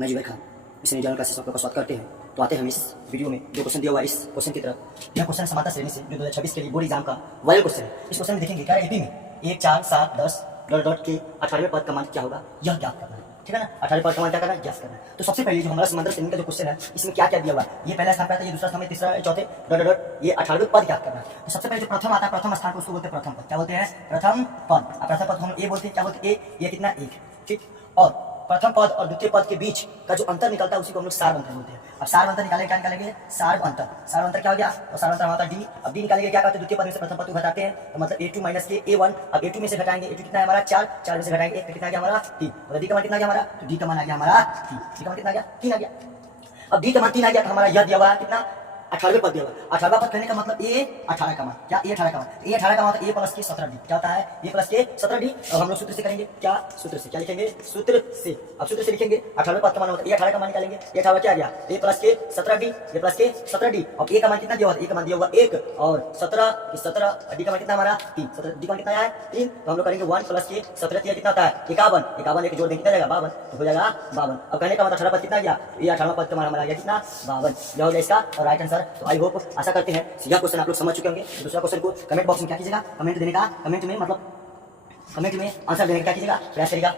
मैं जुबैर खान इस नई जनरल क्लासेस में आपका स्वागत करते हैं। तो आते हैं हम इस वीडियो में जो क्वेश्चन दिया हुआ है इस क्वेश्चन की तरफ। यह क्वेश्चन समानता श्रेणी से जो 2026 के लिए बोर्ड एग्जाम का वायरल क्वेश्चन है। इस क्वेश्चन में देखेंगे क्या एपी में 1 4 7 10 डॉट डॉट के 18वें पद का मान क्या होगा, यह ज्ञात करना है। ठीक है ना, 18वें पद का मान क्या करना है, ज्ञात करना है। तो सबसे पहले जो हमारा समांतर श्रेणी का जो क्वेश्चन है इसमें क्या क्या दिया हुआ है, ये पहला स्थान पे आता है, ये दूसरा स्थान में, तीसरा चौथे डॉट डॉट ये 18वें पद ज्ञात करना है। तो सबसे पहले जो प्रथम आता है, प्रथम स्थान को उसको बोलते हैं प्रथम पद। क्या बोलते हैं, प्रथम पद। प्रथम पद हम ए बोलते हैं, क्या बोलते हैं, ए कितना, एक। ठीक, और प्रथम पद और द्वितीय पद के बीच का जो अंतर निकलता है उसी को हम लोग सार अंतर बोलते हैं। अब सार अंतर निकालेंगे, क्या निकालेंगे, सार अंतर। सार अंतर क्या हो गया, और सार अंतर हमारा डी। अब डी निकालेंगे, क्या करते हैं, द्वितीय पद में से प्रथम पद को घटाते हैं, तो मतलब a2 माइनस के a1। अब a2 में से घटाएंगे, a2 कितना है हमारा 4, 4 में से घटाएंगे 1, कितना आ गया हमारा 3। मतलब डी का मान कितना आ गया हमारा, तो डी का मान आ गया हमारा 3। डी का मान कितना आ गया, 3 आ गया। अब डी का मान 3 आ गया, तो हमारा यह दिया हुआ है कितना, 18वें पद दिया हुआ है। 18वां पद कहने का मतलब ए 18 का मान, क्या ए 18 का मान, ए 18 का मान ए प्लस के 17 डी। क्या होता है, ए प्लस के 17 डी। अब हम लोग सूत्र से करेंगे, क्या सूत्र से, क्या लिखेंगे, सूत्र से। अब सूत्र से लिखेंगे 18वें पद का मान होता है ए 18 का मान निकालेंगे, ए 18 क्या आ गया, ए प्लस के 17 डी, ए प्लस के 17 डी। अब ए का मान कितना दिया हुआ है, ए का मान दिया हुआ 1 और 17 डी का मान कितना हमारा 3, 17 डी का मान कितना है 3। तो हम लोग करेंगे 1 प्लस के 17 कितना होता है 51, 51 एक जोड़ देंगे कितना जाएगा 52, तो हो जाएगा 52। अब कहने का मतलब 18 पद कितना गया, ये 18वां पद का मान हमारा गया कितना 52। यह हो गया इसका और राइट आंसर। तो आई होप आशा करते हैं यह क्वेश्चन आप लोग समझ चुके होंगे। दूसरा क्वेश्चन को कमेंट बॉक्स में क्या कीजिएगा, कमेंट देने का, कमेंट में मतलब कमेंट में आंसर देने का क्या कीजिएगा, प्रयास करिएगा।